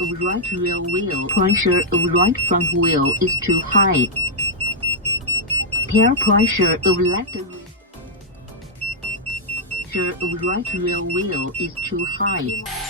Of right rear wheel. Pressure of right front wheel is too high. Tire pressure of left rear. Pressure of right rear wheel is too high.